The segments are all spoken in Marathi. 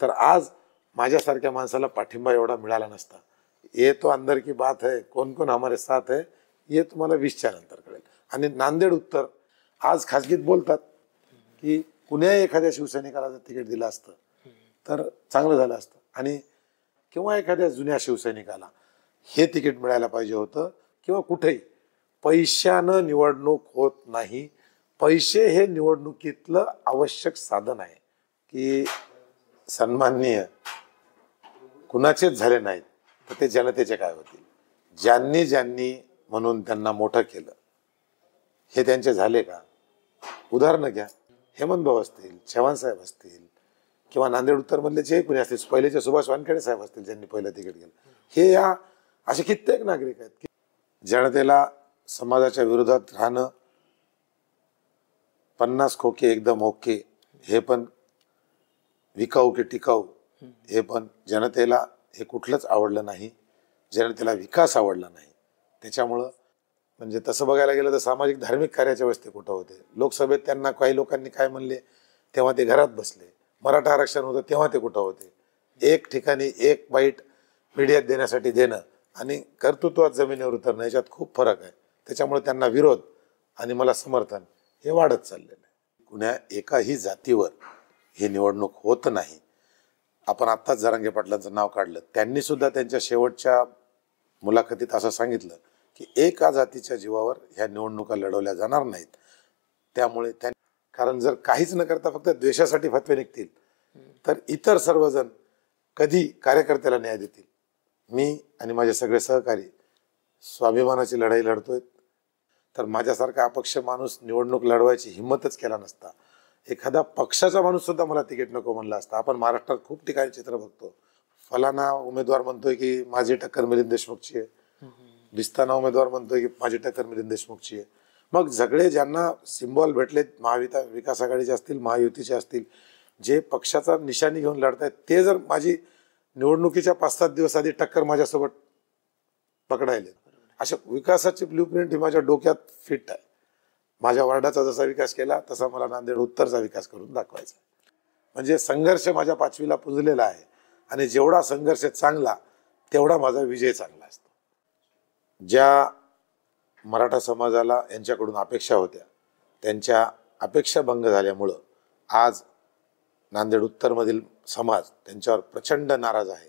तर आज माझ्यासारख्या माणसाला पाठिंबा एवढा मिळाला नसता. ये तो अंदर की बात है, कौन कौन हमारे साथ है, ये तुम्हाला 20च्या नंतर कळेल. आणि नांदेड उत्तर आज खासगीत बोलतात की कुण्याही एखाद्या शिवसैनिकाला जर तिकीट दिलं असतं तर चांगलं झालं असतं, आणि किंवा एखाद्या जुन्या शिवसैनिकाला हे तिकीट मिळायला पाहिजे होतं, किंवा कुठेही. पैशानं निवडणूक होत नाही. पैसे हे निवडणुकीतलं आवश्यक साधन आहे. की सन्माननीय कुणाचेच झाले नाहीत तर ते जनतेचे काय होतील. ज्यांनी ज्यांनी म्हणून त्यांना मोठं केलं हे त्यांचे झाले का? उदाहरणं घ्या. हेमंत भाऊ असतील, चव्हाण साहेब असतील, किंवा नांदेड उत्तर मधले जे कुणी असतील, पहिलेचे सुभाष वानखेडे साहेब असतील ज्यांनी पहिलं तिकीट गेलं, हे या असे कित्येक नागरिक आहेत की जनतेला समाजाच्या विरोधात राहणं, 50 खोके एकदम ओके, हे पण विकाऊ की टिकाऊ, हे पण जनतेला हे कुठलंच आवडलं नाही. जनतेला विकास आवडला नाही. त्याच्यामुळं म्हणजे तसं बघायला गेलं तर सामाजिक धार्मिक कार्याच्या वेळेस ते कुठं होते. लोकसभेत त्यांना काही लोकांनी काय म्हणले तेव्हा ते घरात बसले. मराठा आरक्षण होतं तेव्हा ते कुठं होते. एक ठिकाणी एक बाईट मीडियात देण्यासाठी देणं आणि कर्तृत्वात जमिनीवर उतरणं याच्यात खूप फरक आहे. त्याच्यामुळे त्यांना विरोध आणि मला समर्थन हे वाढत चाललेलं आहे. कुण्या एकाही जातीवर ही निवडणूक होत नाही. आपण आत्ताच जरांगे पाटलांचं नाव काढलं. त्यांनी सुद्धा त्यांच्या शेवटच्या मुलाखतीत असं सांगितलं की एका जातीच्या जीवावर ह्या निवडणुका लढवल्या जाणार नाहीत. त्यामुळे कारण जर काहीच न करता फक्त द्वेषासाठी फतवे निघतील तर इतर सर्वजण कधी कार्यकर्त्याला न्याय देतील. मी आणि माझे सगळे सहकारी स्वाभिमानाची लढाई लढतोय. तर माझ्यासारखा अपक्ष माणूस निवडणूक लढवायची हिंमतच केला नसता. एखादा पक्षाचा माणूस सुद्धा मला तिकीट नको म्हणला असता. आपण महाराष्ट्रात खूप ठिकाणी चित्र बघतो. फलाना उमेदवार म्हणतोय की माझी टक्कर मिलिंद देशमुखची आहे, दिसताना उमेदवार म्हणतोय की माझी टक्कर मिलिंद देशमुखची आहे. मग सगळे ज्यांना सिम्बॉल भेटलेत, विकास आघाडीचे असतील, महायुतीचे असतील, जे पक्षाचा निशाणी घेऊन लढतायत, ते जर माझी निवडणुकीच्या 5-7 दिवस आधी टक्कर माझ्यासोबत पकडायले, अशा विकासाची ब्ल्यूप्रिंट ही माझ्या डोक्यात फिट आहे. माझ्या वार्डाचा जसा विकास केला तसा मला नांदेड उत्तरचा विकास करून दाखवायचा. म्हणजे संघर्ष माझ्या 5वीला पुंजलेला आहे, आणि जेवढा संघर्ष चांगला तेवढा माझा विजय चांगला असतो. ज्या मराठा समाजाला यांच्याकडून अपेक्षा होत्या त्यांच्या अपेक्षा भंग झाल्यामुळं आज नांदेड उत्तरमधील समाज त्यांच्यावर प्रचंड नाराज आहे.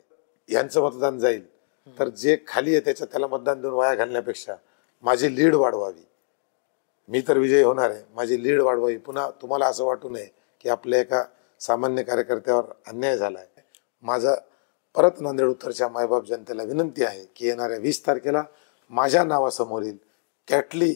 यांचं मतदान जाईल तर जे खाली आहे त्याला मतदान देऊन वाया घालण्यापेक्षा माझी लीड वाढवावी. मी तर विजयी होणार आहे, माझी लीड वाढवावी. पुन्हा तुम्हाला असं वाटू नये की आपल्या एका सामान्य कार्यकर्त्यावर अन्याय झाला आहे. माझं परत नांदेड उत्तरच्या मायबाप जनतेला विनंती आहे की येणाऱ्या 20 तारखेला माझ्या नावासमोरील कॅटली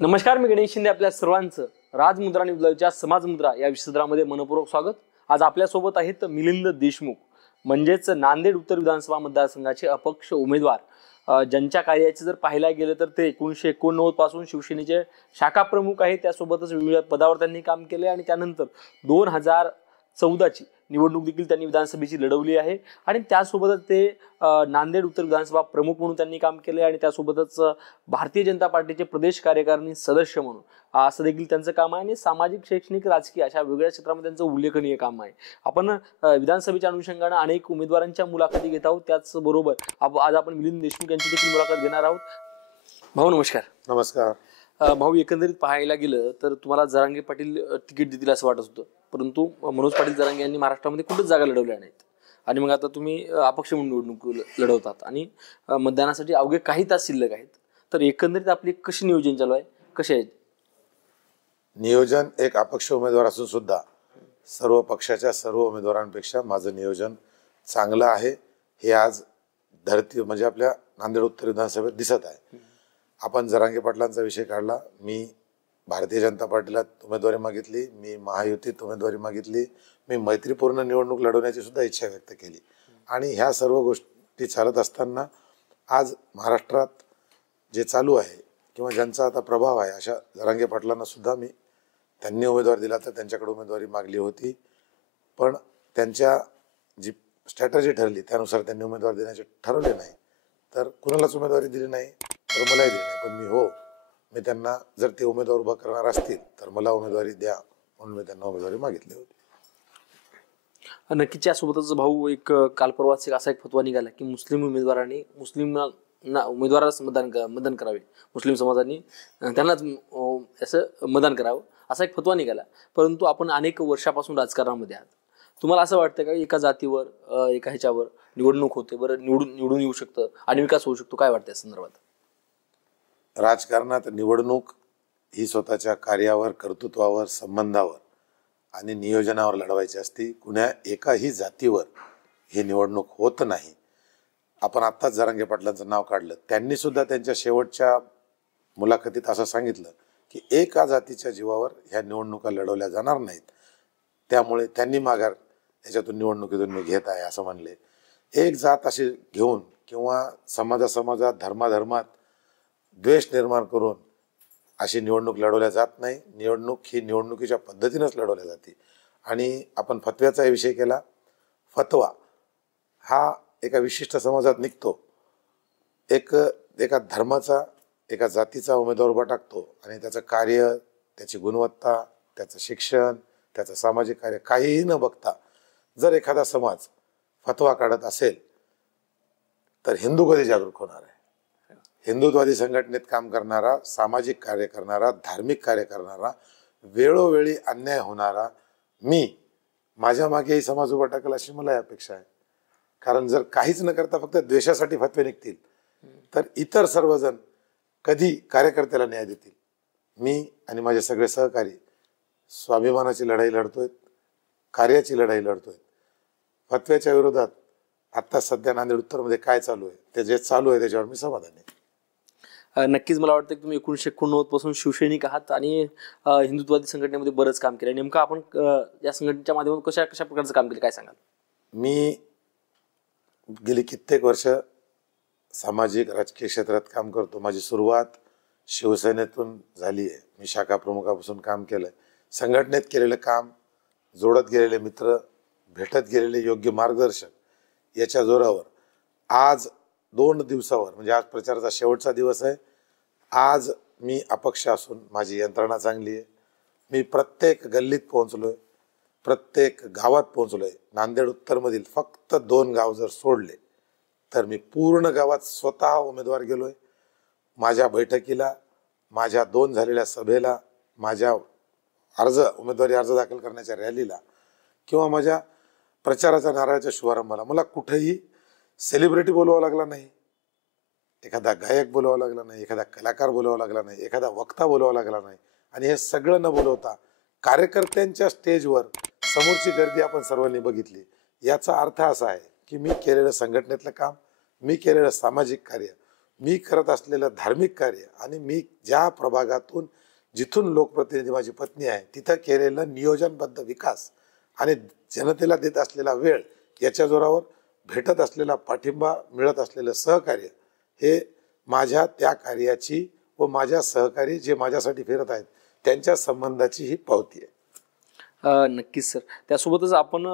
नमस्कार, मी गणेश शिंदे. आपल्या सर्वांचं राजमुद्रा न्यूजच्या समाजमुद्रा या विश्वद्रामध्ये मनपूर्वक स्वागत. आज आपल्यासोबत आहेत मिलिंद देशमुख, म्हणजेच नांदेड उत्तर विधानसभा मतदारसंघाचे अपक्ष उमेदवार, ज्यांच्या कार्याचे जर पाहायला गेलं तर ते 1989 पासून शिवसेनेचे शाखा प्रमुख आहेत. त्यासोबतच विविध पदावर त्यांनी काम केले आणि त्यानंतर 2014ची निवडणूक देखील त्यांनी विधानसभेची लढवली आहे. आणि त्यासोबतच ते नांदेड उत्तर विधानसभा प्रमुख म्हणून त्यांनी काम केले आणि त्यासोबतच भारतीय जनता पार्टीचे प्रदेश कार्यकारिणी सदस्य म्हणून असं देखील त्यांचं काम आहे. आणि सामाजिक, शैक्षणिक, राजकीय अशा वेगळ्या क्षेत्रामध्ये त्यांचं उल्लेखनीय काम आहे. आपण विधानसभेच्या अनुषंगानं अनेक उमेदवारांच्या मुलाखती घेत आहोत. त्याचबरोबर आज आपण मिलिंद देशमुख यांची देखील मुलाखत घेणार आहोत. भाऊ नमस्कार. नमस्कार. भाऊ, एकंदरीत पाहायला गेलं तर तुम्हाला जरांगे पाटील तिकीट देतील असं वाटत होतं, परंतु मनोज पाटील जरांगे यांनी महाराष्ट्रामध्ये कुठेच जागा लढवल्या नाहीत. आणि मग आता तुम्ही अपक्ष म्हणून निवडणूक लढवतात आणि मतदानासाठी अवघे काही तास शिल्लक आहेत. तर एकंदरीत आपली कशी नियोजन चालू आहे, कसे आहेत नियोजन? एक अपक्ष उमेदवार असून सुद्धा सर्व पक्षाच्या सर्व उमेदवारांपेक्षा माझं नियोजन चांगलं आहे हे आज धरती म्हणजे आपल्या नांदेड उत्तर विधानसभेत दिसत आहे. आपण जरांगे पाटलांचा विषय काढला. मी भारतीय जनता पार्टीला उमेदवारी मागितली, मी महायुतीत उमेदवारी मागितली, मी मैत्रीपूर्ण निवडणूक लढवण्याची सुद्धा इच्छा व्यक्त केली. आणि ह्या सर्व गोष्टी चालत असताना आज महाराष्ट्रात जे चालू आहे किंवा ज्यांचा आता प्रभाव आहे अशा जरांगे पाटलांना सुद्धा मी, त्यांनी उमेदवार दिला तर त्यांच्याकडे उमेदवारी मागली होती, पण त्यांच्या जी स्ट्रॅटर्जी ठरली त्यानुसार त्यांनी उमेदवार देण्याचे ठरवले नाही, तर कुणालाच उमेदवारी दिली नाही तर मलाही दिली नाही. पण मी त्यांना, जर ते उमेदवार उभा करणार असतील तर मला उमेदवारी द्या म्हणून मी त्यांना उमेदवारी मागितली होती. नक्कीच यासोबतच भाऊ एक काल परवाच असा एक फतवा निघाला की मुस्लिम उमेदवारांनी उमेदवारास मतदान करावे, मुस्लिम समाजाने त्यांनाच असं मतदान करावं, असा एक फतवा निघाला. परंतु आपण अनेक वर्षापासून राजकारणामध्ये आहात, तुम्हाला असं वाटतं का एका जातीवर एका ह्याच्यावर निवडणूक होते, बरं निवडून येऊ शकतं आणि विकास होऊ शकतो, काय वाटतं या संदर्भात? राजकारणात निवडणूक ही स्वतःच्या कार्यावर, कर्तृत्वावर, संबंधावर आणि नियोजनावर लढवायची असती. कुण्या एकाही जातीवर ही निवडणूक होत नाही. आपण आत्ताच जरांगे पाटलांचं नाव काढलं, त्यांनी सुद्धा त्यांच्या शेवटच्या मुलाखतीत असं सांगितलं की एका जातीच्या जीवावर ह्या निवडणुका लढवल्या जाणार नाहीत, त्यामुळे त्यांनी माघार याच्यातून, निवडणुकीतून मी घेत आहे असं म्हणले. एक जात अशी घेऊन किंवा समाजात, धर्मात द्वेष निर्माण करून अशी निवडणूक लढवल्या जात नाही. निवडणूक ही निवडणुकीच्या पद्धतीनंच लढवल्या जाते. आणि आपण फतव्याचाही विषय केला. फतवा हा एका विशिष्ट समाजात निघतो, एका धर्माचा, एका जातीचा उमेदवार उभा टाकतो आणि त्याचं कार्य, त्याची गुणवत्ता, त्याचं शिक्षण, त्याचं सामाजिक कार्य काहीही न बघता जर एखादा समाज फतवा काढत असेल तर हिंदू कधी जागरूक होणार आहे? हिंदुत्ववादी संघटनेत काम करणारा, सामाजिक कार्य करणारा, धार्मिक कार्य करणारा, वेळोवेळी अन्याय होणारा माझ्या मागेही समाज उभा टाकेल अशी मला अपेक्षा आहे. कारण जर काहीच न करता फक्त द्वेषासाठी फतवे निघतील तर इतर सर्वजण कधी कार्यकर्त्याला न्याय देतील? मी आणि माझे सगळे सहकारी स्वाभिमानाची लढाई लढतोय, कार्याची लढाई लढतोय. फतव्याच्या विरोधात आता सध्या नांदेड उत्तरमध्ये काय चालू आहे, ते जे चालू आहे त्याच्यावर मी समाधानी आहे. नक्कीच मला वाटतं की तुम्ही 1989 पासून शिवसैनिक आहात आणि हिंदुत्ववादी संघटनेमध्ये बरंच काम केलं. नेमकं आपण या संघटनेच्या माध्यमातून कशा प्रकारचं काम केलं, काय सांगाल? मी गेली कित्येक वर्ष सामाजिक राजकीय क्षेत्रात काम करतो. माझी सुरुवात शिवसेनेतून झाली आहे. मी शाखा प्रमुखापासून काम केलंय. संघटनेत केलेलं काम, जोडत गेलेले मित्र, भेटत गेलेले योग्य मार्गदर्शक याच्या जोरावर आज 2 दिवसावर, म्हणजे आज प्रचाराचा शेवटचा दिवस आहे, आज मी अपक्ष असून माझी यंत्रणा चांगली आहे. मी प्रत्येक गल्लीत पोहोचलोय, प्रत्येक गावात पोहोचलोय. नांदेड उत्तरमधील फक्त 2 गाव जर सोडले तर मी पूर्ण गावात स्वतः उमेदवार गेलोय. माझ्या बैठकीला, माझ्या 2 झालेल्या सभेला, माझ्या उमेदवारी अर्ज दाखल करण्याच्या रॅलीला किंवा माझ्या प्रचाराच्या नारळाच्या शुभारंभाला मला कुठेही सेलिब्रिटी बोलवावं लागला नाही, एखादा गायक बोलवावा लागला नाही, एखादा कलाकार बोलवावा लागला नाही, एखादा वक्ता बोलवावा लागला नाही. आणि हे सगळं न बोलवता कार्यकर्त्यांच्या स्टेजवर समोरची गर्दी आपण सर्वांनी बघितली. याचा अर्थ असा आहे की मी केलेलं संघटनेतलं काम, मी केलेलं सामाजिक कार्य, मी करत असलेलं धार्मिक कार्य आणि मी ज्या प्रभागातून, जिथून लोकप्रतिनिधी माझी पत्नी आहे, तिथं केलेलं नियोजनबद्ध विकास आणि जनतेला देत असलेला वेळ, याच्या जोरावर भेटत असलेला पाठिंबा, मिळत असलेलं सहकार्य, हे माझ्या त्या कार्याची व माझ्या सहकारी जे माझ्यासाठी फिरत आहेत त्यांच्या संबंधाची ही पावती आहे. नक्कीच सर. त्यासोबतच आपण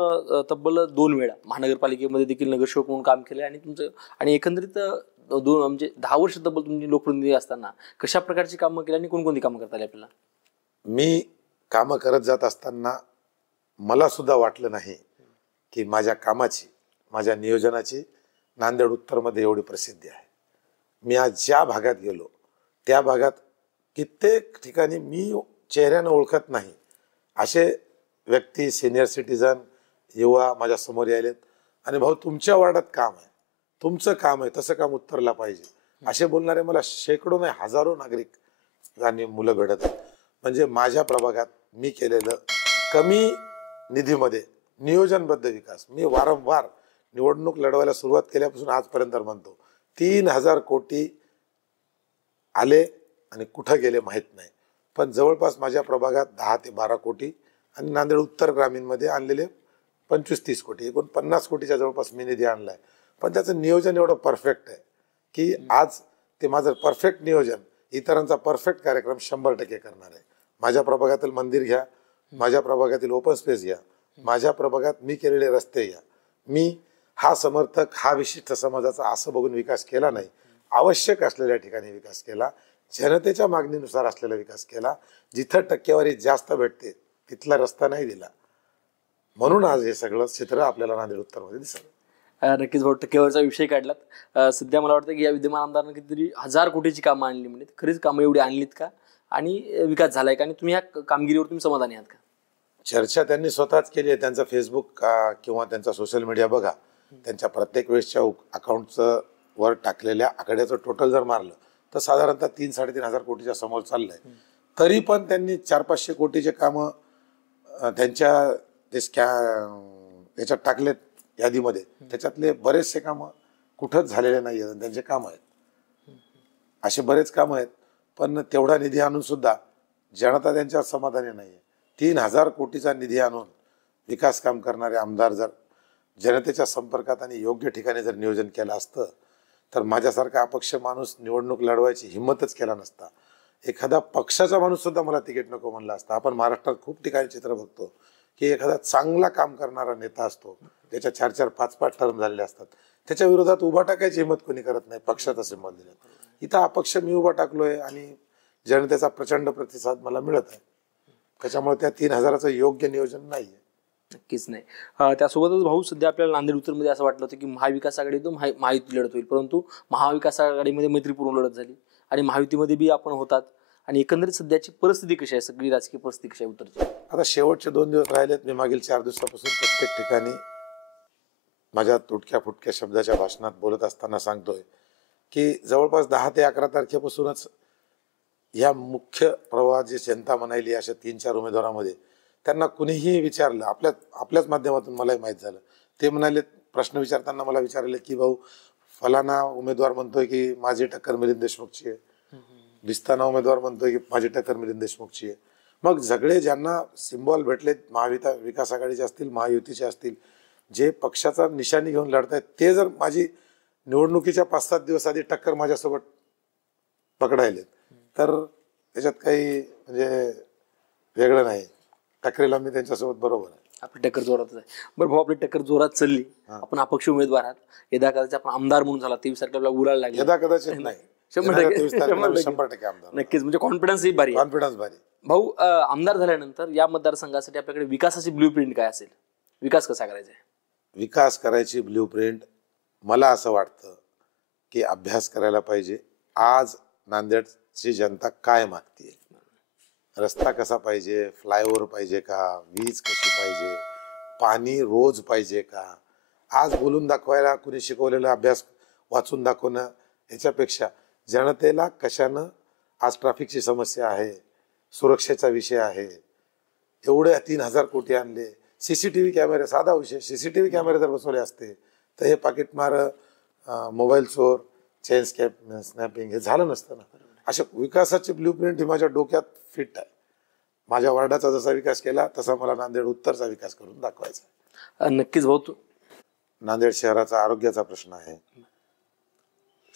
तब्बल 2 वेळा महानगरपालिकेमध्ये देखील नगरसेवक म्हणून काम केलं आणि तुमचं, आणि एकंदरीत 2 म्हणजे 10 वर्ष तब्बल तुम्ही लोकप्रतिनिधी असताना कशा प्रकारची कामं केली आणि कोणकोणती कामं करता आली आपल्याला? मी कामं करत जात असताना मला सुद्धा वाटलं नाही की माझ्या कामाची, माझ्या नियोजनाची नांदेड उत्तरमध्ये एवढी प्रसिद्धी आहे. मी आज ज्या भागात गेलो त्या भागात कित्येक ठिकाणी मी चेहऱ्यानं ओळखत नाही असे व्यक्ती, सिनियर सिटीजन, युवा माझ्या समोर यायलेत आणि भाऊ तुमच्या वार्डात काम आहे, तुमचं काम आहे, तसं काम उत्तरला पाहिजे असे बोलणारे मला शेकडो नाही हजारो नागरिक आणि मुलं भेटत आहेत. म्हणजे माझ्या प्रभागात मी केलेलं कमी निधीमध्ये नियोजनबद्ध विकास, मी वारंवार निवडणूक लढवायला सुरुवात केल्यापासून आजपर्यंत म्हणतो 3000 कोटी आले आणि कुठं गेले माहीत नाही, पण जवळपास माझ्या प्रभागात 10 ते 12 कोटी आणि नांदेड उत्तर ग्रामीणमध्ये आणलेले 25-30 कोटी, एकूण 50 कोटीच्या जवळपास मी निधी आणलाय. पण त्याचं नियोजन एवढं परफेक्ट आहे की आज ते माझं परफेक्ट नियोजन इतरांचा परफेक्ट कार्यक्रम 100% करणार आहे. माझ्या प्रभागातील मंदिर घ्या, माझ्या प्रभागातील ओपन स्पेस घ्या, माझ्या प्रभागात मी केलेले रस्ते घ्या. मी हा समर्थक, हा विशिष्ट समाजाचा असं बघून विकास केला नाही. आवश्यक असलेल्या ठिकाणी विकास केला, जनतेच्या मागणीनुसार असलेला विकास केला. जिथं टक्केवारी जास्त भेटते तिथला रस्ता नाही दिला. म्हणून आज हे सगळं चित्र आपल्याला नांदेड उत्तरमध्ये दिसलं. नक्कीच भाऊ, टक्केवारीचा विषय काढलात. सध्या मला वाटतं की या विद्यमान आमदारांना कितीतरी 1000 कोटीची कामं आणली, म्हणजे खरीच कामं एवढी आणलीत का आणि विकास झालाय का आणि तुम्ही या कामगिरीवर तुम्ही समाधानी आहात का? चर्चा त्यांनी स्वतःच केली आहे. त्यांचा फेसबुक किंवा त्यांचा सोशल मीडिया बघा, त्यांच्या प्रत्येक वेळेसच्या अकाउंटचं वर टाकलेल्या आकड्याचं टोटल जर मारलं तर साधारणतः 3-3.5 कोटीच्या समोर चाललंय. तरी पण त्यांनी 400-500 कोटीचे कामं त्यांच्या याच्यात टाकलेत यादीमध्ये. त्याच्यातले बरेचसे कामं कुठंच झालेले नाही आहेत, त्यांचे काम आहेत. असे बरेच कामं आहेत, पण तेवढा निधी आणून सुद्धा जनता त्यांच्यावर समाधानी नाहीये. 3,000 कोटीचा निधी आणून विकास काम करणारे आमदार जर जनतेच्या संपर्कात आणि योग्य ठिकाणी जर नियोजन केलं असतं तर माझ्यासारखा अपक्ष माणूस निवडणूक लढवायची हिंमतच केला नसता. एखादा पक्षाचा माणूस सुद्धा मला तिकीट नको म्हणला असता. आपण महाराष्ट्रात खूप ठिकाणी चित्र बघतो की एखादा चांगला काम करणारा नेता असतो, त्याच्या 4-4, 5-5 टर्म झालेले असतात, त्याच्या विरोधात उभा टाकायची हिंमत कोणी करत नाही, पक्षाचा सिंबल दिला. इथं अपक्ष मी उभा टाकलोय आणि जनतेचा प्रचंड प्रतिसाद मला मिळत आहे. त्याच्यामुळे त्या 3,000चं योग्य नियोजन नाहीये. नक्कीच नाही. त्यासोबतच भाऊ, सध्या आपल्याला नांदेड उत्तरमध्ये असं वाटलं होतं की महाविकास आघाडी तो महायुती लढत होईल, परंतु महाविकास आघाडीमध्ये मैत्रीपूर्ण लढत झाली आणि महायुतीमध्ये बी आपण होतात. आणि एकंदरीत सध्याची परिस्थिती कशी आहे, सगळी राजकीय परिस्थिती कशी आहे उत्तरची? आता शेवटचे 2 दिवस राहिलेत. मी मागील 4 दिवसापासून प्रत्येक ठिकाणी माझ्या तुटक्या फुटक्या शब्दाच्या भाषणात बोलत असताना सांगतोय की जवळपास 10 ते 11 तारखेपासूनच या मुख्य प्रवाह जी जनता म्हणाली अशा 3-4 उमेदवारांमध्ये त्यांना कुणीही विचारलं, आपल्याच माध्यमातून मलाही माहीत झालं. ते म्हणाले, प्रश्न विचारताना मला विचारले की भाऊ फलाना उमेदवार म्हणतोय की माझी टक्कर मिलिंद देशमुखची आहे, दिसताना उमेदवार म्हणतोय की माझी टक्कर मिलिंद देशमुखची आहे. मग सगळे ज्यांना सिम्बॉल भेटलेत, महाविकास आघाडीचे असतील, महायुतीचे असतील, जे पक्षाचा निशाणी घेऊन लढतायत, ते जर माझी निवडणुकीच्या 5-7 दिवस आधी टक्कर माझ्यासोबत पकडायलेत तर त्याच्यात काही म्हणजे वेगळं नाही. टक्करीला मी त्यांच्यासोबत बरोबर आहे. आपली टक्कर जोरातच आहे. बरं भाऊ, आपली टक्कर जोरात चालली, आपण अपक्ष उमेदवार आहात, यदा कदाचित आपण आमदार म्हणून झाला, 23 तारखेला उलायला लागले. यदा कदाचित नाही, 100% आमदार. नक्कीच, म्हणजे कॉन्फिडन्स ही भारी, कॉन्फिडन्स भारी. भाऊ, आमदार झाल्यानंतर या मतदारसंघासाठी आपल्याकडे विकासाची ब्ल्यूप्रिंट काय असेल? विकास कसा करायचा आहे? विकास करायची ब्ल्यूप्रिंट मला असं वाटतं की अभ्यास करायला पाहिजे. आज नांदेडची जनता काय मागते, रस्ता कसा पाहिजे, फ्लायओव्हर पाहिजे का, वीज कशी पाहिजे, पाणी रोज पाहिजे का, आज बोलून दाखवायला कुणी शिकवलेला अभ्यास वाचून दाखवणं याच्यापेक्षा जनतेला कशानं आज ट्रॅफिकची समस्या आहे, सुरक्षेचा विषय आहे, एवढे 3,000 कोटी आणले, CCTV कॅमेरे, साधा विषय, CCTV कॅमेरे जर बसवले असते तर हे पाकिटमार, मोबाईल चोर, चेन स्नॅपिंग हे झालं नसतं ना. अशा विकासाची ब्ल्यूप्रिंट ही माझ्या डोक्यात फिट आहे. माझ्या वार्डाचा जसा विकास केला तसा मला नांदेड उत्तरचा विकास करून दाखवायचा. नक्कीच भाऊ. नांदेड शहराचा आरोग्याचा प्रश्न आहे,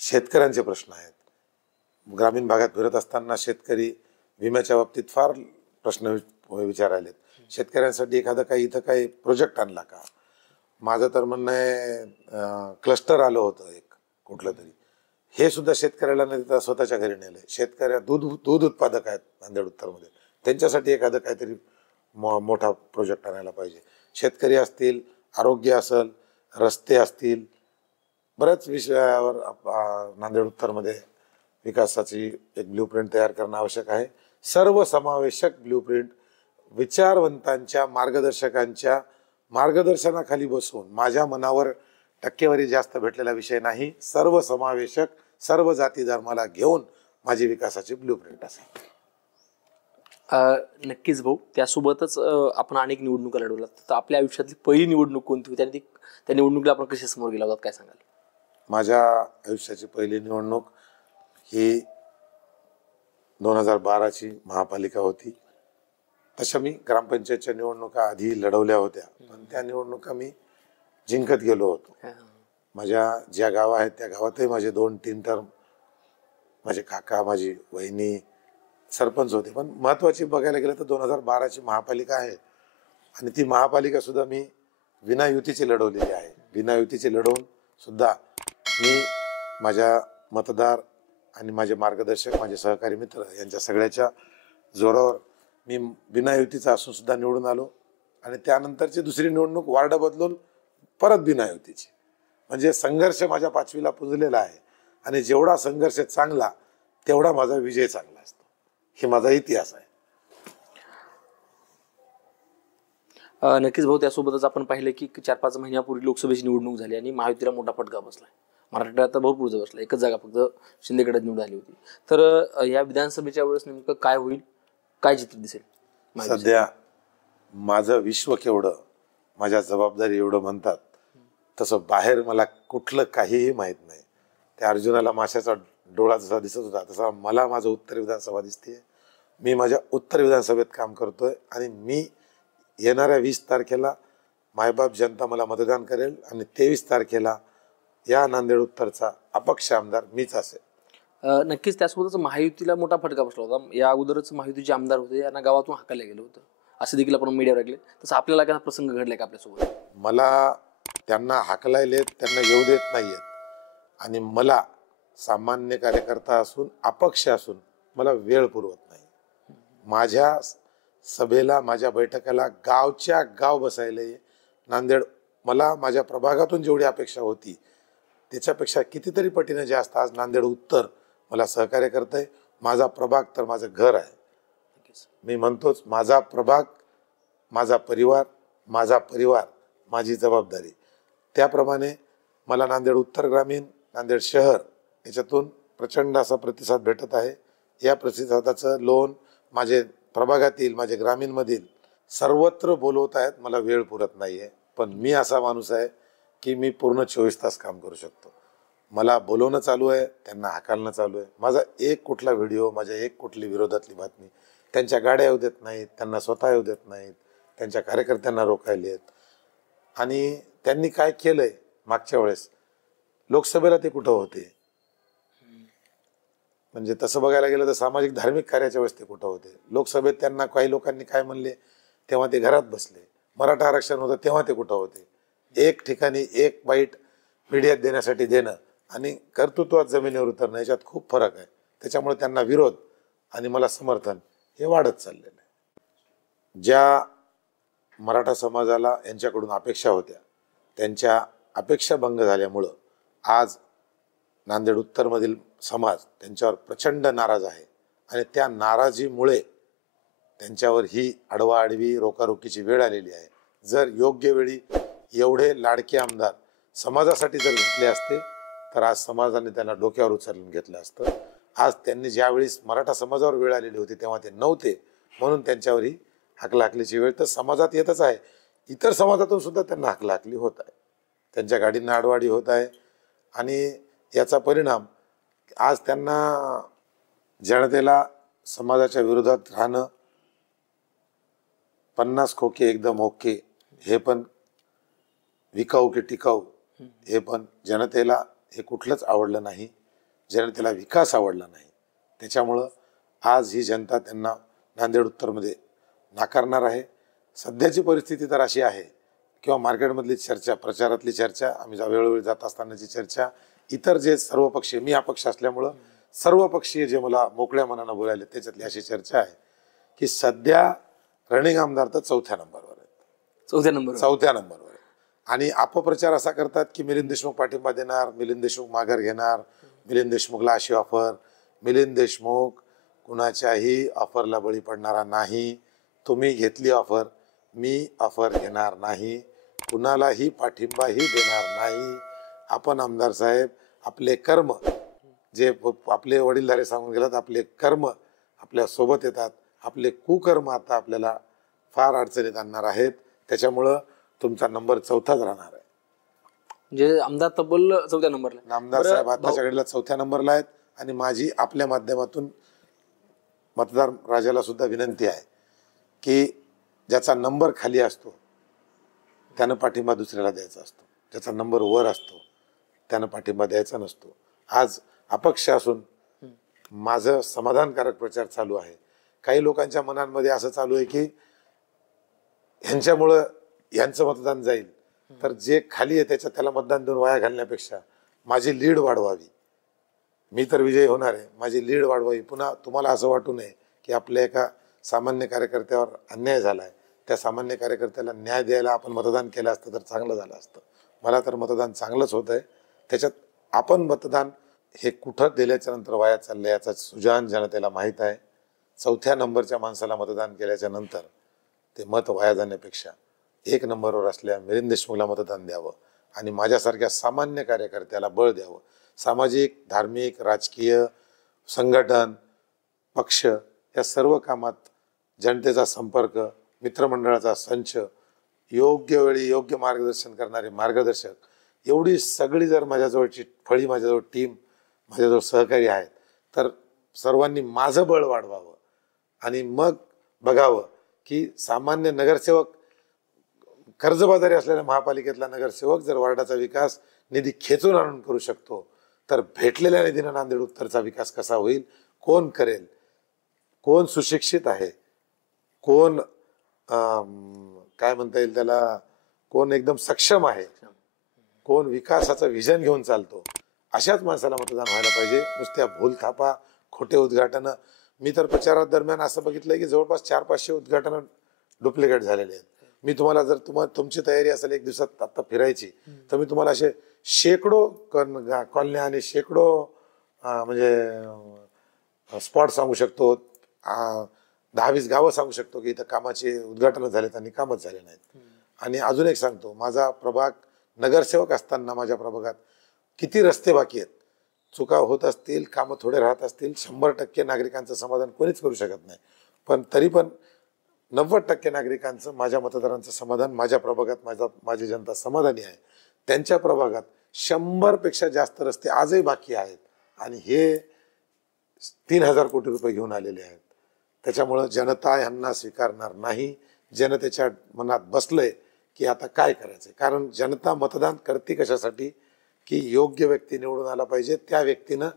शेतकऱ्यांचे प्रश्न आहेत. ग्रामीण भागात फिरत असताना शेतकरी विम्याच्या बाबतीत फार प्रश्न विचारायलेत. शेतकऱ्यांसाठी एखादं काही इथं काही प्रोजेक्ट आणला का? माझं तर म्हणणं आहे क्लस्टर आलं होतं एक कुठलं तरी, हे सुद्धा शेतकऱ्याला न देता स्वतःच्या घरी नेलंय. शेतकऱ्या दूध उत्पादक आहेत नांदेड उत्तरमध्ये, त्यांच्यासाठी एखादं काहीतरी मोठा प्रोजेक्ट आणायला पाहिजे. शेतकरी असतील, आरोग्य असेल, रस्ते असतील, बऱ्याच विषयावर नांदेड उत्तरमध्ये विकासाची एक ब्ल्यूप्रिंट तयार करणं आवश्यक आहे. सर्वसमावेशक ब्ल्यूप्रिंट, विचारवंतांच्या मार्गदर्शकांच्या मार्गदर्शनाखाली बसून, माझ्या मनावर टक्केवारी जास्त भेटलेला विषय नाही, सर्वसमावेशक, सर्व जाती धर्माला घेऊन माझी विकासाची ब्ल्यूप्रिंट असेल. नक्कीच भाऊ. त्यासोबतच आपण अनेक निवडणुका लढवल्यात, तर आपल्या आयुष्यातली पहिली निवडणूक कोणती होती आणि त्या निवडणुकीला आपण कशी समोर गेला होता, काय सांगाल? माझ्या आयुष्याची पहिली निवडणूक ही 2012ची महापालिका होती. तशा मी ग्रामपंचायतच्या निवडणुका आधी लढवल्या होत्या, पण त्या निवडणुका मी जिंकत गेलो होतो. माझ्या ज्या गाव आहेत त्या गावातही माझे 2-3 टर्म माझे काका, माझी वहिनी सरपंच होते. पण महत्वाची बघायला गेलं तर 2012ची महापालिका आहे आणि ती महापालिका सुद्धा मी विना युतीची लढवलेली आहे. विना युतीची लढवून सुद्धा मी माझ्या मतदार आणि माझे मार्गदर्शक, माझे सहकारी मित्र यांच्या सगळ्याच्या जोरावर मी बिना युतीचा असून सुद्धा निवडून आलो आणि त्यानंतरची दुसरी निवडणूक वार्ड बदलून परत बिना युतीची. म्हणजे संघर्ष माझ्या पाचवीला पुजलेला आहे आणि जेवढा संघर्ष चांगला तेवढा माझा विजय चांगला असतो. हे माझा इतिहास आहे. नक्कीच भाऊ, त्यासोबतच आपण पाहिलं की 4-5 महिन्यापूर्वी लोकसभेची निवडणूक झाली आणि महायुतीला मोठा फटका बसलाय. मराठवाड्यात तर भरपूर बसला, एकच जागा फक्त शिंदेकडे निवडून आली होती. तर या विधानसभेच्या वेळेस नेमकं काय होईल, काय चित्र दिसेल? सध्या माझं विश्व केवढं, माझ्या जबाबदारी एवढं म्हणतात, तसं बाहेर मला कुठलं काहीही माहित नाही. त्या अर्जुनाला माशाचा डोळा जसा दिसत होता तसा मला माझं उत्तर विधानसभा दिसते. मी माझ्या उत्तर विधानसभेत काम करतोय आणि मी येणाऱ्या 20 तारखेला मायबाप जनता मला मतदान करेल आणि 23 तारखेला या नांदेड उत्तरचा अपक्ष आमदार मीच असेल. नक्कीच त्यासोबतच महायुतीला मोठा फटका बसला होता. या अगोदरच महायुतीचे आमदार होते, यांना गावातून हाकललं गेलं होतं, असं देखील आपण मीडियावर ऐकले. तसं आपल्याला काय प्रसंग घडलाय का आपल्यासोबत? मला त्यांना हाकलायलेत, त्यांना येऊ देत नाहीयेत आणि मला सामान्य कार्यकर्ता असून, अपक्ष असून मला वेळ पुरवत नाही. माझ्या सभेला, माझ्या बैठकाला गावच्या गाव बसायला नांदेड, मला माझ्या प्रभागातून जेवढी अपेक्षा होती त्याच्यापेक्षा कितीतरी पटीने जास्त आज नांदेड उत्तर मला सहकार्य करतंय. माझा प्रभाग तर माझं घर आहे. मी म्हणतोच, माझा प्रभाग, माझा परिवार, माझा परिवार माझी जबाबदारी. त्याप्रमाणे मला नांदेड उत्तर ग्रामीण, नांदेड शहर याच्यातून प्रचंड असा प्रतिसाद भेटत आहे. या प्रतिसादाचं लोन माझे प्रभागातील, माझे ग्रामीणमधील सर्वत्र बोलवत आहेत. मला वेळ पुरत नाहीये, पण मी असा माणूस आहे की मी पूर्ण 24 तास काम करू शकतो. मला बोलवणं चालू आहे, त्यांना हाकालणं चालू आहे. माझा एक कुठला व्हिडिओ, माझ्या एक कुठली विरोधातली बातमी त्यांच्या गाड्या येऊ देत नाहीत, त्यांना स्वतः येऊ देत नाहीत, त्यांच्या कार्यकर्त्यांना रोखायलेत. आणि त्यांनी काय केलंय मागच्या वेळेस लोकसभेला, ते कुठं होते? म्हणजे तसं बघायला गेलं तर सामाजिक धार्मिक कार्याच्या वेळेस ते कुठं होते? लोकसभेत त्यांना काही लोकांनी काय म्हणले तेव्हा ते घरात बसले. मराठा आरक्षण होतं तेव्हा ते कुठं होते? एक ठिकाणी एक बाईट मीडियात देण्यासाठी देणं आणि कर्तृत्वात जमिनीवर उतरणं याच्यात खूप फरक आहे. त्याच्यामुळे त्यांना विरोध आणि मला समर्थन हे वाढत चाललेलं आहे. ज्या मराठा समाजाला यांच्याकडून अपेक्षा होत्या, त्यांच्या अपेक्षा भंग झाल्यामुळं आज नांदेड उत्तरमधील समाज त्यांच्यावर प्रचंड नाराज आहे आणि त्या नाराजीमुळे त्यांच्यावर ही आडवाआडवी रोकारोकीची वेळ आलेली आहे. जर योग्य वेळी एवढे लाडके आमदार समाजासाठी जर घेतले असते तर आज समाजाने त्यांना डोक्यावर उचलून घेतलं असतं. आज त्यांनी ज्यावेळेस मराठा समाजावर वेळ आलेली होती तेव्हा ते नव्हते, म्हणून त्यांच्यावर ही हाकलाहाकलीची वेळ तर समाजात येतच आहे. इतर समाजातून सुद्धा त्यांना हाकलाहाकली होत आहे, त्यांच्या गाडींना आडवाडी होत आहे आणि याचा परिणाम आज त्यांना जनतेला समाजाच्या विरोधात राहणं, 50 खोके एकदम ओके, हे पण विकाऊ की टिकाऊ, हे पण जनतेला हे कुठलंच आवडलं नाही. जनतेला विकास आवडला नाही. त्याच्यामुळं आज ही जनता त्यांना नांदेड उत्तरमध्ये नाकारणार आहे. सध्याची परिस्थिती तर अशी आहे किंवा मार्केटमधली चर्चा, प्रचारातली चर्चा, आम्ही वेळोवेळी जात असतानाची चर्चा, इतर जे सर्व पक्षीय, मी अपक्ष असल्यामुळं सर्व पक्षीय जे मला मोकळ्या मनानं बोलायले त्याच्यातली अशी चर्चा आहे की सध्या रनिंग आमदार तर 4थ्या नंबरवर आहेत. 4थ्या नंबरवर आहे. आणि अपप्रचार असा करतात की मिलिंद देशमुख पाठिंबा देणार, मिलिंद देशमुख माघार घेणार, मिलिंद देशमुखला अशी ऑफर. मिलिंद देशमुख कुणाच्याही ऑफरला बळी पडणारा नाही. तुम्ही घेतली ऑफर, मी ऑफर घेणार नाही, कुणालाही पाठिंबाही देणार नाही. आपण आमदार साहेब आपले कर्म, जे आपले वडीलधारे सांगून गेलात, आपले कर्म आपल्या सोबत येतात. आपले कुकर्म आता आपल्याला फार अडचणीत आणणार आहेत. त्याच्यामुळं तुमचा नंबर 4थाच राहणार आहे. म्हणजे आमदार तब्बल 4थ्या नंबरला. आमदार साहेब आताच्या घडीला 4थ्या नंबरला आहेत. आणि माझी आपल्या माध्यमातून मतदार राजाला सुद्धा विनंती आहे की ज्याचा नंबर खाली असतो त्यानं पाठिंबा दुसऱ्याला द्यायचा असतो, ज्याचा नंबर वर असतो त्यानं पाठिंबा द्यायचा नसतो. आज अपक्ष असून माझं समाधानकारक प्रचार चालू आहे. काही लोकांच्या मनांमध्ये असं चालू आहे की ह्यांच्यामुळं यांचं मतदान जाईल, तर जे खाली आहे त्याला मतदान देऊन वाया घालण्यापेक्षा माझी लीड वाढवावी. मी तर विजयी होणार आहे, माझी लीड वाढवावी. पुन्हा तुम्हाला असं वाटू नये की आपल्या एका सामान्य कार्यकर्त्यावर अन्याय झालाय, त्या सामान्य कार्यकर्त्याला न्याय द्यायला आपण मतदान केलं असतं तर चांगलं झालं असतं. मला तर मतदान चांगलंच होत आहे. त्याच्यात आपण मतदान हे कुठं दिल्याच्या नंतर वाया चाललंय याचा सुजान जनतेला माहीत आहे. 4थ्या नंबरच्या माणसाला मतदान केल्याच्या नंतर ते मत वाया जाण्यापेक्षा 1 नंबरवर असलेल्या मिलिंद देशमुखला मतदान द्यावं आणि माझ्यासारख्या सामान्य कार्यकर्त्याला बळ द्यावं. सामाजिक, धार्मिक, राजकीय, संघटन, पक्ष या सर्व कामात जनतेचा संपर्क, मित्रमंडळाचा संच, योग्य वेळी योग्य मार्गदर्शन करणारे मार्गदर्शक, एवढी सगळी जर माझ्याजवळची फळी, माझ्याजवळ टीम, माझ्याजवळ सहकारी आहेत, तर सर्वांनी माझं बळ वाढवावं आणि मग बघावं की सामान्य नगरसेवक, कर्जबाजारी असलेल्या महापालिकेतला नगरसेवक जर वार्डाचा विकास निधी खेचून आणून करू शकतो, तर भेटलेल्या निधीनं नांदेड उत्तरचा विकास कसा होईल, कोण करेल, कोण सुशिक्षित आहे, कोण काय म्हणता येईल त्याला, कोण एकदम सक्षम आहे, कोण विकासाचं विजन घेऊन चालतो, अशाच माणसाला मतदान व्हायला पाहिजे. नुसत्या भूलथापा, खोटे उद्घाटनं. मी तर प्रचारात दरम्यान असं बघितलंय की जवळपास 400-500 उद्घाटनं डुप्लिकेट झालेले आहेत. मी तुम्हाला जर तुमची तयारी असेल 1 दिवसात आता फिरायची, तर मी तुम्हाला असे शेकडो कॉलन्या आणि शेकडो म्हणजे स्पॉट सांगू शकतो, 10-20 गावं सांगू शकतो की इथं कामाचे उद्घाटन झालेत आणि कामच झाले नाहीत. आणि अजून एक सांगतो, माझा प्रभाग नगरसेवक असताना माझ्या प्रभागात किती रस्ते बाकी आहेत. चुका होत असतील, कामं थोडे राहत असतील, 100% नागरिकांचं समाधान कोणीच करू शकत नाही, पण तरी पण 90% नागरिकांचं, माझ्या मतदारांचं समाधान माझ्या प्रभागात माझी जनता समाधानी आहे. त्यांच्या प्रभागात 100पेक्षा जास्त रस्ते आजही बाकी आहेत आणि हे 3000 कोटी रुपये घेऊन आलेले आहेत. त्याच्यामुळं जनता यांना स्वीकारणार नाही. जनतेच्या मनात बसलंय की आता काय करायचंय, कारण जनता मतदान करते कशासाठी की योग्य व्यक्ती निवडून आला पाहिजे. त्या व्यक्तीनं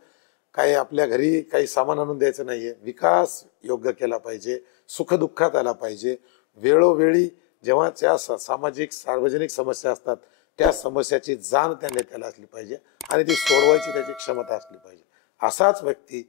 काही आपल्या घरी काही सामान आणून द्यायचं नाहीये, विकास योग्य केला पाहिजे, सुखदुःखात आला पाहिजे, वेळोवेळी जेव्हा त्या सामाजिक सार्वजनिक समस्या असतात त्या समस्याची जाण त्या नेत्याला असली पाहिजे आणि ती सोडवायची त्याची क्षमता असली पाहिजे. असाच व्यक्ती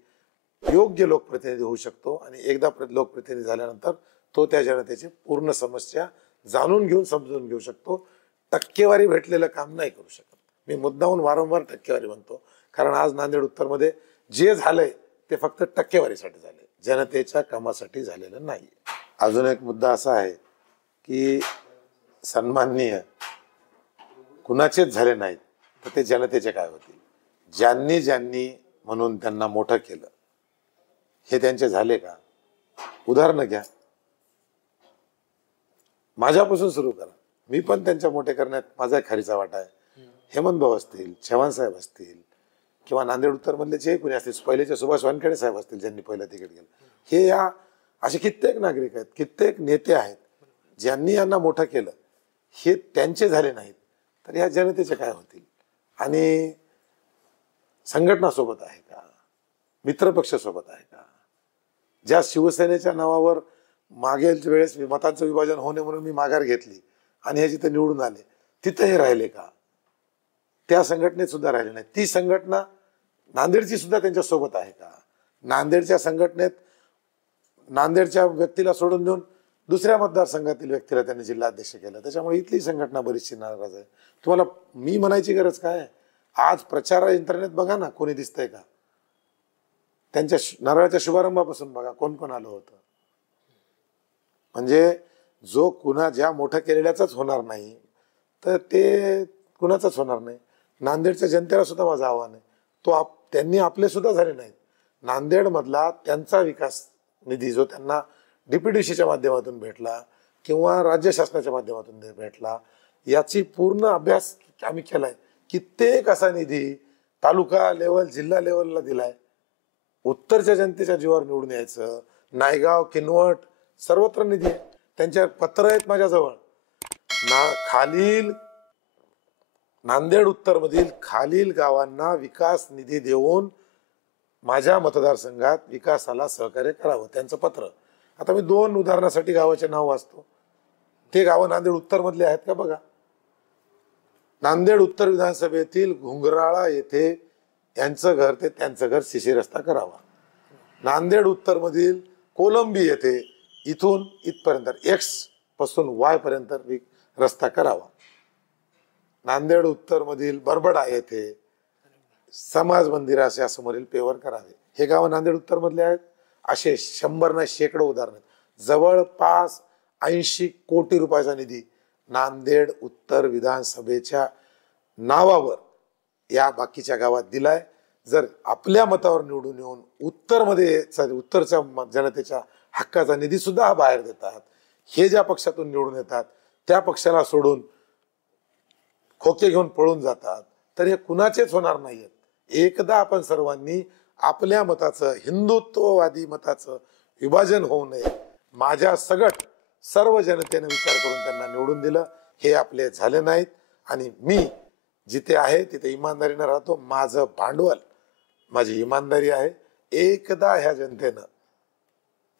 योग्य लोकप्रतिनिधी होऊ शकतो आणि एकदा लोकप्रतिनिधी झाल्यानंतर तो त्या जनतेची पूर्ण समस्या जाणून घेऊन समजून घेऊ शकतो. टक्केवारी भेटलेलं काम नाही करू शकत. मी मुद्दाहून वारंवार टक्केवारी म्हणतो, कारण आज नांदेड उत्तरमध्ये जे झालंय ते फक्त टक्केवारीसाठी झाले, जनतेच्या कामासाठी झालेलं नाही. अजून एक मुद्दा असा आहे की सन्माननीय कुणाचेच झाले नाहीत, तर ते जनतेचे काय होतील. ज्यांनी ज्यांनी म्हणून त्यांना मोठं केलं हे त्यांचे झाले का? उदाहरणं घ्या, माझ्यापासून सुरू करा. मी पण त्यांच्या मोठे करण्यात माझा खारीचा वाटा आहे. हेमंत भाऊ असतील, चव्हाण साहेब असतील, किंवा नांदेड उत्तर मधले जे कोणी असतील, पहिलेचे सुभाष वानखेडे साहेब असतील ज्यांनी पहिलं तिकीट गेलं, हे या असे कित्येक नागरिक आहेत, कित्येक नेते आहेत ज्यांनी यांना मोठं केलं, हे त्यांचे झाले नाहीत, तर ह्या जनतेचे काय होतील. आणि संघटना सोबत आहे का, मित्रपक्ष सोबत आहे का? ज्या शिवसेनेच्या नावावर मागेल वेळेस मतांचं विभाजन होणे म्हणून मी माघार घेतली आणि हे जिथे निवडून आले तिथे हे राहिले का? त्या संघटनेत सुद्धा राहिले नाही. ती संघटना नांदेडची सुद्धा त्यांच्या सोबत आहे का? नांदेडच्या संघटनेत नांदेडच्या व्यक्तीला सोडून देऊन दुसऱ्या मतदारसंघातील व्यक्तीला त्यांनी जिल्हाध्यक्ष केलं. त्याच्यामुळे इथली संघटना बरीचशी नाराज आहे. तुम्हाला मी म्हणायची गरज काय आहे? आज प्रचार इंटरनेट बघा ना, कोणी दिसतंय का? त्यांच्या नारळाच्या शुभारंभापासून बघा कोण कोण आलं होतं. म्हणजे जो कुणा ज्या मोठं केलेल्याचाच होणार नाही तर ते कुणाचाच होणार नाही. नांदेडच्या जनतेला सुद्धा माझं आव्हान आहे, त्यांनी आपले सुद्धा झाले नाहीत. नांदेड मधला त्यांचा विकास निधी जो त्यांना डीपीडीसीच्या माध्यमातून भेटला किंवा राज्य शासनाच्या माध्यमातून भेटला, याची पूर्ण अभ्यास आम्ही केलाय. कित्येक असा निधी तालुका लेवल, जिल्हा लेवलला दिलाय. उत्तरच्या जनतेच्या जीवावर निवडून यायचं. नायगाव, किनवट सर्वत्र निधी आहे. त्यांच्या पत्र आहेत माझ्याजवळ. खालील नांदेड उत्तर मधील खालील गावांना विकास निधी देऊन माझ्या मतदारसंघात विकासाला सहकार्य करावं, त्यांचं पत्र. आता मी 2 उदाहरणासाठी गावाचे नाव वाचतो. ते गावं नांदेड उत्तर मधले आहेत का बघा. नांदेड उत्तर विधानसभेतील घुंगराळा येथे यांचं घर ते त्यांचं घर सीसी रस्ता करावा. नांदेड उत्तर मधील कोलंबी येथे इथून इथपर्यंत एक्स पासून वाय पर्यंत रस्ता करावा. नांदेड उत्तर मधील बरबडा येथे समाज मंदिराच्या समोरील पेवर करावे. हे गाव नांदेड उत्तर मधले आहेत. असे 100 ना शेकडो उदाहरण आहेत. जवळपास 80 कोटी रुपयाचा निधी नांदेड उत्तर विधानसभेच्या नावावर या बाकीच्या गावात दिलाय. जर आपल्या मतावर निवडून येऊन उत्तरच्या जनतेच्या हक्काचा निधी सुद्धा बाहेर देतात. हे ज्या पक्षातून निवडून येतात त्या पक्षाला सोडून खोके घेऊन पळून जातात, तर हे कुणाचेच होणार नाहीत. एकदा आपण सर्वांनी आपल्या मताचं, हिंदुत्ववादी मताचं विभाजन होऊ नये. माझ्या सगट सर्व जनतेने विचार करून त्यांना निवडून दिलं. हे आपले झाले नाहीत आणि मी जिथे आहे तिथे इमानदारीने राहतो. माझं भांडवल, माझी इमानदारी आहे. एकदा ह्या जनतेनं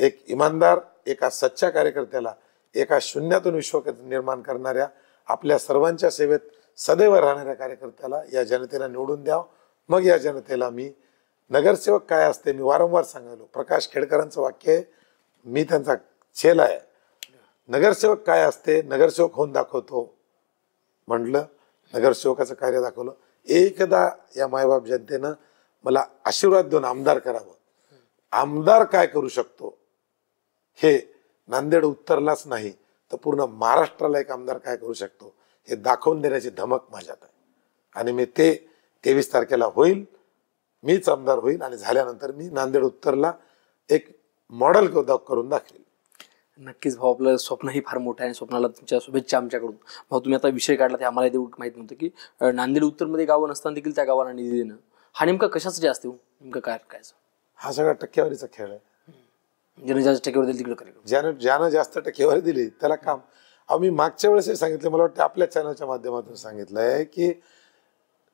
एक इमानदार, एका सच्च्या कार्यकर्त्याला, एका शून्यातून विश्व निर्माण करणाऱ्या, आपल्या सर्वांच्या सेवेत सदैव राहणाऱ्या कार्यकर्त्याला या जनतेला निवडून द्यावं. मग या जनतेला मी नगरसेवक काय असते, मी वारंवार सांगायलो. प्रकाश खेडकरांचं वाक्य आहे, मी त्यांचा चेला आहे. नगरसेवक काय असते, नगरसेवक होऊन दाखवतो म्हटलं, नगरसेवकाचं कार्य दाखवलं. एकदा या मायबाप जनतेनं मला आशीर्वाद देऊन आमदार करावं. आमदार काय करू शकतो हे नांदेड उत्तरलाच नाही तर पूर्ण महाराष्ट्राला एक आमदार काय करू शकतो हे दाखवून देण्याची धमक माझ्यात आहे. आणि मी ते 23 तारखेला होईल, मीच आमदार होईल आणि झाल्यानंतर मी नांदेड उत्तरला एक मॉडेल करून दाखवेल. नक्कीच भाऊ, आपलं स्वप्नही फार मोठं आहे आणि स्वप्नाला तुमच्या शुभेच्छा आमच्याकडून. भाऊ, तुम्ही आता विषय काढला ते आम्हाला तेवढं माहित नव्हतं की नांदेड उत्तरमध्ये गावं नसताना देखील त्या गावाला निधी देणं हा नेमका कशासाठी असते, नेमकं काय करायचं? हा सगळा टक्केवारीचा खेळ आहे. ज्याने जास्त टक्केवारी दिली तिकडे कार्यक्रम, ज्यानं जास्त टक्केवारी दिली त्याला काम. मी मागच्या वेळेस सांगितलं, मला वाटतं आपल्या चॅनलच्या माध्यमातून सांगितलंय की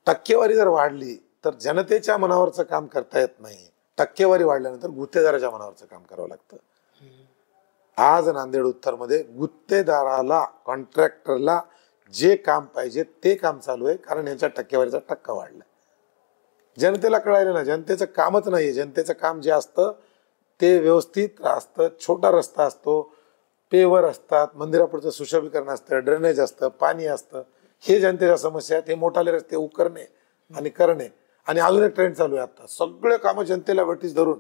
टक्केवारी जर वाढली तर जनतेच्या मनावरचं काम करता येत नाही. टक्केवारी वाढल्यानंतर गुत्तेदाराच्या मनावरचं काम करावं लागतं. आज नांदेड उत्तर मध्ये गुत्तेदाराला, कॉन्ट्रॅक्टरला जे काम पाहिजे ते काम चालू आहे, कारण यांच्या टक्केवारीचा टक्का वाढलाय. जनतेला कळायला ना, जनतेचं कामच नाहीये. जनतेचं काम जे असतं ते व्यवस्थित असतं. छोटा रस्ता असतो, पेवर असतात, मंदिरापुढचं सुशोभीकरण असतं, ड्रेनेज असतं, पाणी असतं. हे जनतेच्या समस्या आहेत. हे मोठाले रस्ते उकरणे आणि करणे. आणि अजून एक ट्रेंड चालू आहे आता, सगळे कामं जनतेला वेठीस धरून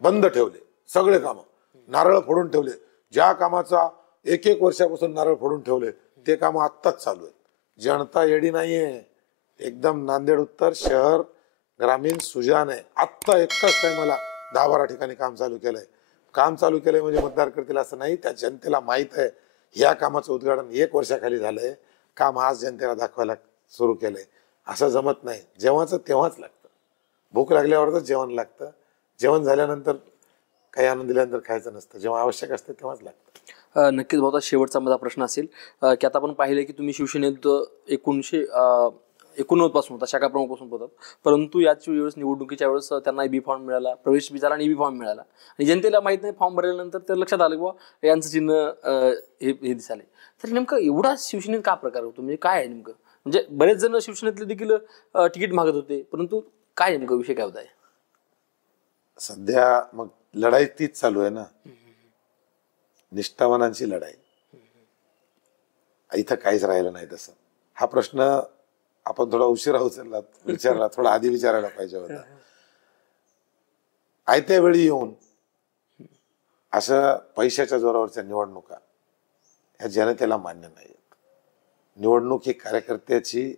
बंद ठेवले. सगळे कामं नारळ फोडून ठेवले. ज्या कामाचा 1 वर्षापासून नारळ फोडून ठेवले ते काम आत्ताच चालू आहे. जनता येडी नाहीये. एकदम नांदेड उत्तर शहर ग्रामीण सुजान आहे. आत्ता एकाच टायमाला 10-12 ठिकाणी काम चालू केलंय. काम चालू केलंय म्हणजे मतदार करतील असं नाही. त्या जनतेला माहित आहे या कामाचं उद्घाटन 1 वर्षाखाली झालंय. काम आज जनतेला दाखवायला सुरू केलंय. असं जमत नाही. जेव्हाचं तेव्हाच लागतं. भूक लागल्यावरच जेवण लागतं. जेवण झाल्यानंतर काही आनंद दिल्यानंतर खायचं नसतं. जेव्हा आवश्यक असतं तेव्हाच लागतं. नक्कीच भाऊ, शेवटचा माझा प्रश्न असेल की आता आपण पाहिलं की तुम्ही शिवसेनेत 1989 पासून होता, शाखा प्रमुख पासून होतात, परंतु याच वेळेस निवडणुकीच्या वेळेस त्यांना बी फॉर्म मिळाला, प्रवेश बी झाला आणि बी फॉर्म मिळाला आणि जनतेला माहित नाही. फॉर्म भरल्यानंतर तर लक्षात आलं की बाबा यांचं चिन्ह हे दिसाले. तर नेमकं एवढा शिवसेनेत का प्रकार होतो, म्हणजे काय आहे नेमकं? म्हणजे बरेच जण शिवसेनेतले देखील तिकीट मागत होते, परंतु काय नेमकं विषय काय होता? सध्या मग लढाई तीच चालू आहे ना, निष्ठावानांची लढाई. इथं काहीच राहिलं नाही तसं. हा प्रश्न आपण थोडा उशिरा उचलला, विचारला, थोडा आधी विचारायला पाहिजे होता. आयत्या वेळी येऊन असं पैशाच्या जोरावरच्या निवडणुका ह्या जनतेला मान्य नाही. निवडणूक ही कार्यकर्त्याची,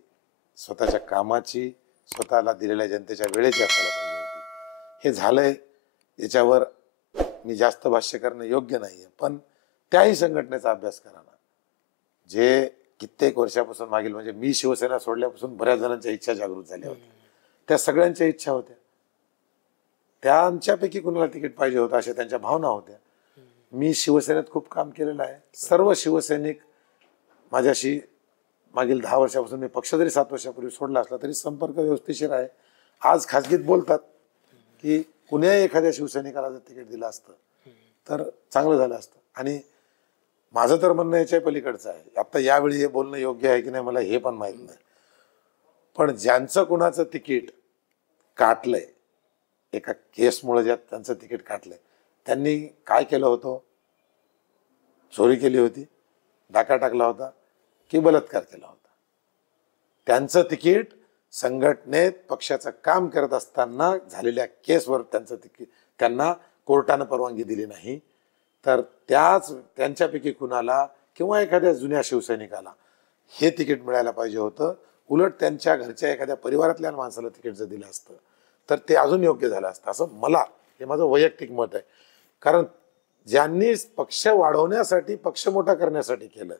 स्वतःच्या कामाची, स्वतःला दिलेल्या जनतेच्या वेळेची असायला पाहिजे होती. हे झालंय, याच्यावर मी जास्त भाष्य करणं योग्य नाहीये. पण त्याही संघटनेचा अभ्यास करा ना, जे कित्येक वर्षापासून मागील, म्हणजे मी शिवसेना सोडल्यापासून बऱ्याच जणांच्या इच्छा जागृत झाल्या होत्या. त्या सगळ्यांच्या इच्छा होत्या. त्यांच्यापैकी कुणाला तिकीट पाहिजे होतं अशा त्यांच्या भावना होत्या. मी शिवसेनेत खूप काम केलेलं आहे. सर्व शिवसैनिक माझ्याशी मागील 10 वर्षापासून, मी पक्ष जरी 7 वर्षापूर्वी सोडला असला तरी संपर्क व्यवस्थिशीर आहे. आज खासगीत बोलतात की कुण्याही एखाद्या शिवसैनिकाला जर तिकीट दिलं असतं तर चांगलं झालं असतं. आणि माझं तर म्हणणं याच्या पलीकडचं आहे. आता यावेळी हे बोलणं योग्य आहे की नाही मला हे पण माहित नाही, पण ज्यांचं कुणाचं तिकीट काटलंय, एका केसमुळे ज्या त्यांचं तिकीट काटलंय, त्यांनी काय केलं होतं? चोरी केली होती, डाका टाकला होता की बलात्कार केला होता? त्यांचं तिकीट संघटनेत पक्षाचं काम करत असताना झालेल्या केसवर त्यांचं तिकीट, त्यांना कोर्टानं परवानगी दिली नाही, तर त्यांच्यापैकी कुणाला किंवा एखाद्या जुन्या शिवसैनिकाला हे तिकीट मिळायला पाहिजे होतं. उलट त्यांच्या घरच्या एखाद्या परिवारातल्या माणसाला तिकीट जर दिलं असतं तर ते अजून योग्य झालं असतं, असं मला, हे माझं वैयक्तिक मत आहे. कारण ज्यांनी पक्ष वाढवण्यासाठी, पक्ष मोठा करण्यासाठी केलं,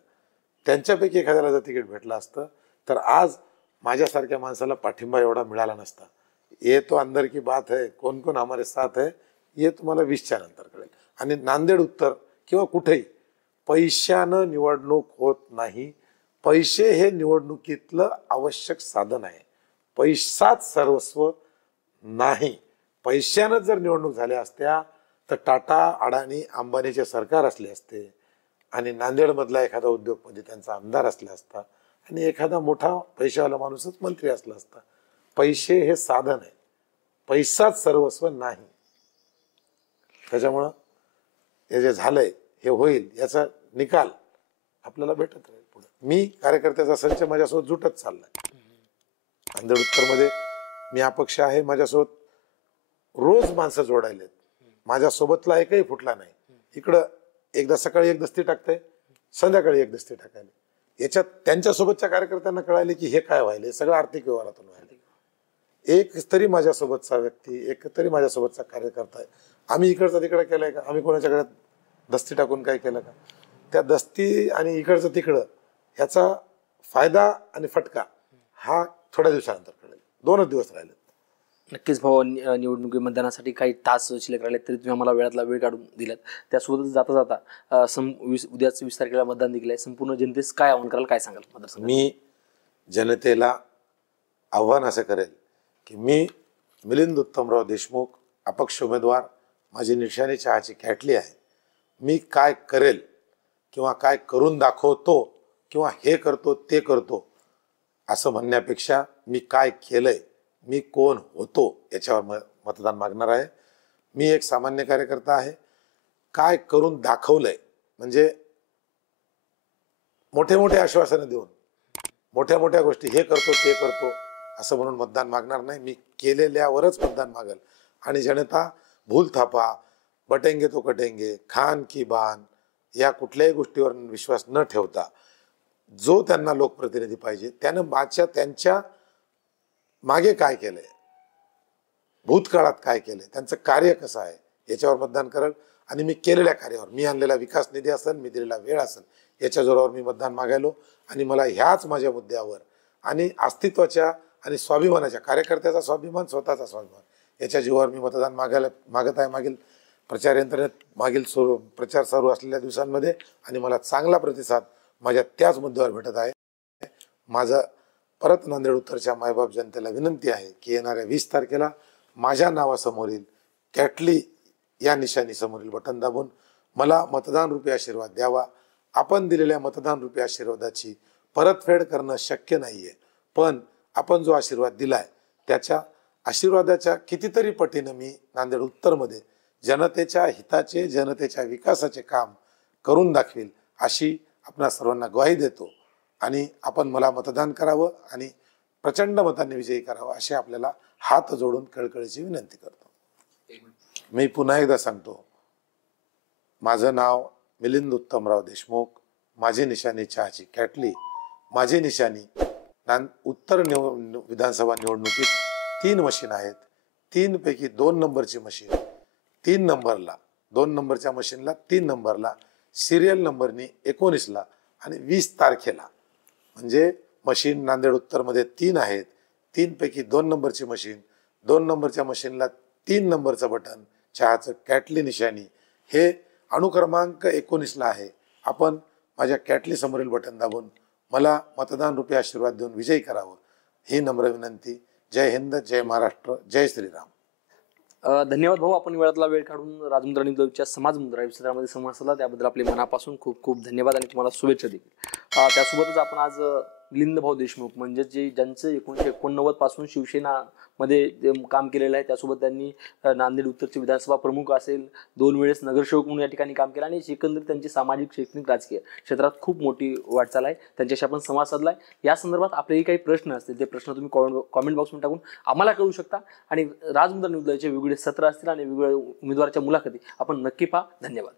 त्यांच्यापैकी एखाद्याला जर तिकीट भेटलं असतं तर आज माझ्यासारख्या माणसाला पाठिंबा एवढा मिळाला नसता. ये तो अंदर की बात है, कोण कोण हमारे साथ है, हे तुम्हाला 20च्या नंतर कळेल. आणि नांदेड उत्तर किंवा कुठेही पैशानं निवडणूक होत नाही. पैसे हे निवडणुकीतलं आवश्यक साधन आहे, पैसाच सर्वस्व नाही. पैशानं जर निवडणूक झाल्या असत्या तर टाटा, अडाणी, अंबानीचे सरकार असले असते आणि नांदेडमधला एखादा उद्योगपती त्यांचा आमदार असला असता आणि एखादा मोठा पैशावाला माणूसच मंत्री असला असता. पैसे हे साधन आहे, पैसाच सर्वस्व नाही. त्याच्यामुळं हे जे झालंय हे होईल, याचा निकाल आपल्याला भेटत राहील पुढे. मी कार्यकर्त्याचा संच माझ्यासोबत जुटत चाललाय. नांदेड उत्तरमध्ये मी अपक्ष आहे, माझ्यासोबत रोज माणसं जोडायलेत, माझ्यासोबतला एकही फुटला नाही. इकडं एकदा सकाळी एक दस्ती टाकते, संध्याकाळी एक दस्ती टाकायला. याच्यात त्यांच्यासोबतच्या कार्यकर्त्यांना कळाले की हे काय व्हायले, सगळं आर्थिक व्यवहारातून व्हायले. एक तरी माझ्यासोबतचा व्यक्ती, एक तरी माझ्यासोबतचा कार्यकर्ता आहे. आम्ही इकडचा तिकडं केलंय का? आम्ही कोणाच्याकडे दस्ती टाकून काय केलं का? त्या दस्ती आणि इकडचं तिकडं ह्याचा फायदा आणि फटका हा थोड्या दिवसानंतर कळेल. 2च दिवस राहिले. नक्कीच भाऊ, निवडणुकी मतदानासाठी काही तास शिल्लक राहिले तरी तुम्ही आम्हाला वेळातला वेळ काढून दिलात. त्यासोबतच जाता जाता उद्याच 20 तारखेला मतदान देखील आहे. संपूर्ण जनतेस काय आव्हान कराल, काय सांगाल मतदारसंघात? मी जनतेला आव्हान असं करेल की मी मिलिंद उत्तमराव देशमुख, अपक्ष उमेदवार, माझी निशाणी चहाची कॅटली आहे. मी काय करेल किंवा काय करून दाखवतो किंवा हे करतो ते करतो असं म्हणण्यापेक्षा मी काय केलंय, मी कोण होतो याच्यावर मतदान मागणार आहे. मी एक सामान्य कार्यकर्ता आहे. काय करून दाखवलंय म्हणजे मोठे मोठे आश्वासनं देऊन, मोठ्या मोठ्या गोष्टी हे करतो ते करतो असं म्हणून मतदान मागणार नाही. मी केलेल्यावरच मतदान मागेल. आणि जनता भूल थापा, बटेंगे तो कटेंगे, खान की बान या कुठल्याही गोष्टीवर विश्वास न ठेवता जो त्यांना लोकप्रतिनिधी पाहिजे त्यानं त्यांच्या मागे काय केलंय, भूतकाळात काय केलंय, त्यांचं कार्य कसं आहे याच्यावर मतदान करेल. आणि मी केलेल्या कार्यावर, मी आणलेला विकास निधी असेल, मी दिलेला वेळ असेल, याच्या जोरावर मी मतदान मागायलो. आणि मला ह्याच माझ्या मुद्द्यावर आणि अस्तित्वाच्या आणि स्वाभिमानाच्या, कार्यकर्त्याचा स्वाभिमान, स्वतःचा स्वाभिमान, याच्या जीवावर मी मतदान मागत आहे. मागील प्रचार यंत्रणेत प्रचार सुरू असलेल्या दिवसांमध्ये आणि मला चांगला प्रतिसाद माझ्या त्याच मुद्द्यावर भेटत आहे. माझं परत नांदेड उत्तरच्या मायबाप जनतेला विनंती आहे की येणाऱ्या 20 तारखेला माझ्या नावासमोरील कॅटली या निशाणी समोरील बटन दाबून मला मतदान रूपी आशीर्वाद द्यावा. आपण दिलेल्या मतदान रूपी आशीर्वादाची परतफेड करणं शक्य नाहीये, पण आपण जो आशीर्वाद दिलाय त्याच्या आशीर्वादाच्या कितीतरी पटीनं मी नांदेड उत्तरमध्ये जनतेच्या हिताचे, जनतेच्या विकासाचे काम करून दाखवेल अशी आपणा सर्वांना ग्वाही देतो. आणि आपण मला मतदान करावं आणि प्रचंड मतांनी विजयी करावं अशी आपल्याला हात जोडून कळकळीची विनंती करतो. मी पुन्हा एकदा सांगतो, माझं नाव मिलिंद उत्तमराव देशमुख, माझी निशाणी चहाची कॅटली, माझी निशाणी उत्तर विधानसभा निवडणुकीत 3 मशीन आहेत. 3 पैकी 2 नंबरची मशीन 3 नंबरला, 2 नंबरच्या मशीनला 3 नंबरला, सिरियल नंबरनी 19ला आणि 20 तारखेला, म्हणजे मशीन नांदेड उत्तरमध्ये 3 आहेत. 3 पैकी 2 नंबरची मशीन, 2 नंबरच्या मशीनला 3 नंबरचं बटन, चहाचं कॅटली निशाणी, हे अनुक्रमांक 19ला आहे. आपण माझ्या कॅटली समोरील बटन दाबून मला मतदान रूपी आशीर्वाद देऊन विजयी करावं ही नम्र विनंती. जय हिंद, जय महाराष्ट्र, जय श्रीराम. धन्यवाद भाऊ, आपण वेळातला वेळ काढून राजमुद्रा निवडणुकीच्या समाज मुद्रा या विषयामध्ये संवाद साधला, त्याबद्दल आपले मनापासून खूप खूप धन्यवाद आणि तुम्हाला शुभेच्छा देखील. त्यासोबतच आपण आज मिलिंद भाऊ देशमुख म्हणजे जे ज्यांचं 1989 पासून शिवसेनामध्ये काम केलेलं आहे, त्यासोबत त्यांनी नांदेड उत्तरचे विधानसभा प्रमुख असेल, 2 वेळेस नगरसेवक म्हणून या ठिकाणी काम केलं आणि एकंदरीत त्यांची सामाजिक, शैक्षणिक, राजकीय क्षेत्रात खूप मोठी वाटचाल आहे. त्यांच्याशी आपण संवाद साधलाय. या संदर्भात आपलेही काही प्रश्न असतील ते प्रश्न तुम्ही कॉमेंट बॉक्समध्ये टाकून आम्हाला कळू शकता आणि राजमुद्रा निवडणुकीचे वेगवेगळे सत्र असतील आणि वेगवेगळ्या उमेदवाराच्या मुलाखती आपण नक्की पहा. धन्यवाद.